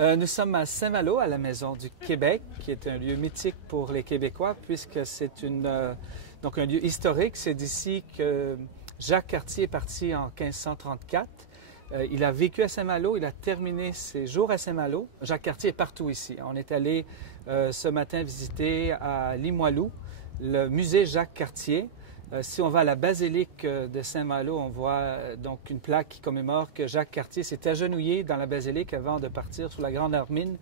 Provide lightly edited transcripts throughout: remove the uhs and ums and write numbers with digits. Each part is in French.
Nous sommes à Saint-Malo, à la Maison du Québec, qui est un lieu mythique pour les Québécois, puisque c'est donc un lieu historique. C'est d'ici que Jacques Cartier est parti en 1534. Il a vécu à Saint-Malo, il a terminé ses jours à Saint-Malo. Jacques Cartier est partout ici. On est allé ce matin visiter à Limoilou le musée Jacques Cartier. Si on va à la basilique de Saint-Malo, on voit donc une plaque qui commémore que Jacques Cartier s'est agenouillé dans la basilique avant de partir sur la Grande Hermine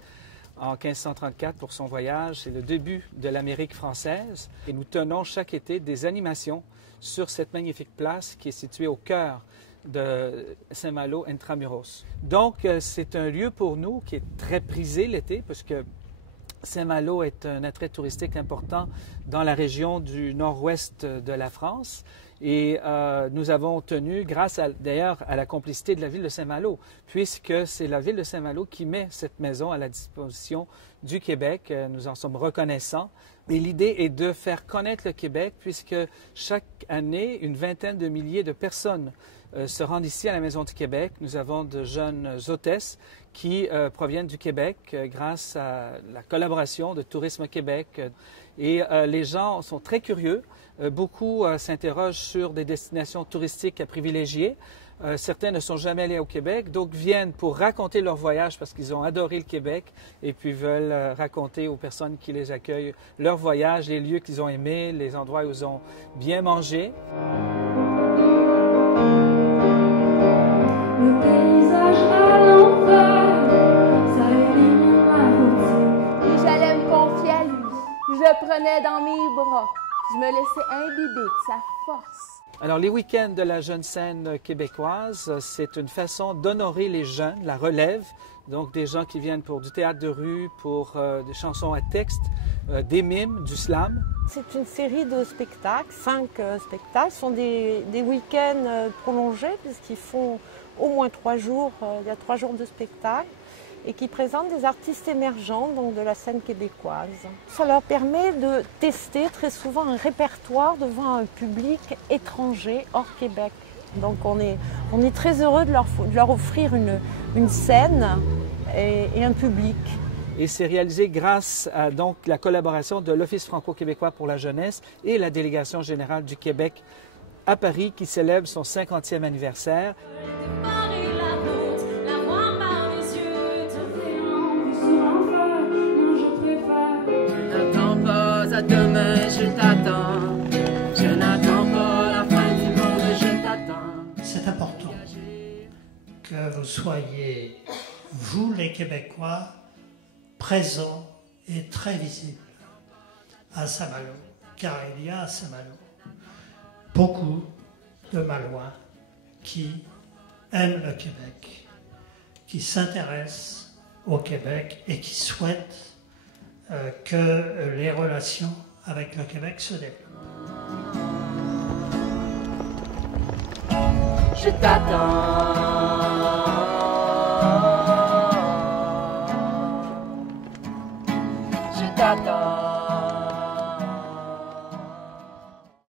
en 1534 pour son voyage. C'est le début de l'Amérique française et nous tenons chaque été des animations sur cette magnifique place qui est située au cœur de Saint-Malo intramuros. Donc, c'est un lieu pour nous qui est très prisé l'été parce que Saint-Malo est un attrait touristique important dans la région du nord-ouest de la France et nous avons tenu, grâce d'ailleurs à la complicité de la ville de Saint-Malo, puisque c'est la ville de Saint-Malo qui met cette maison à la disposition du Québec. Nous en sommes reconnaissants. Et l'idée est de faire connaître le Québec puisque chaque année, une vingtaine de milliers de personnes se rendent ici à la Maison du Québec. Nous avons de jeunes hôtesses qui proviennent du Québec grâce à la collaboration de Tourisme Québec. Et les gens sont très curieux. Beaucoup s'interrogent sur des destinations touristiques à privilégier. Certains ne sont jamais allés au Québec, d'autres viennent pour raconter leur voyage parce qu'ils ont adoré le Québec et puis veulent raconter aux personnes qui les accueillent leur voyage, les lieux qu'ils ont aimés, les endroits où ils ont bien mangé. Le paysage à l'envers, ça élimine la routine. Et j'allais me confier à lui. Je le prenais dans mes bras. Je me laissais imbiber de sa force. Alors, les week-ends de la jeune scène québécoise, c'est une façon d'honorer les jeunes, la relève, donc des gens qui viennent pour du théâtre de rue, pour des chansons à texte, des mimes, du slam. C'est une série de spectacles, 5 spectacles, ce sont des week-ends prolongés puisqu'ils font au moins 3 jours, il y a 3 jours de spectacle et qui présentent des artistes émergents donc de la scène québécoise. Ça leur permet de tester très souvent un répertoire devant un public étranger hors Québec. Donc on est très heureux de leur offrir une scène et un public. Et c'est réalisé grâce à donc, la collaboration de l'Office franco-québécois pour la jeunesse et la Délégation générale du Québec à Paris qui célèbre son 50e anniversaire. Demain, je t'attends. Je n'attends pas la fin du monde, je t'attends. C'est important que vous soyez, vous les Québécois, présents et très visibles à Saint-Malo, car il y a à Saint-Malo beaucoup de Malouins qui aiment le Québec, qui s'intéressent au Québec et qui souhaitent que les relations avec le Québec se développent. Je t'attends. Je t'attends.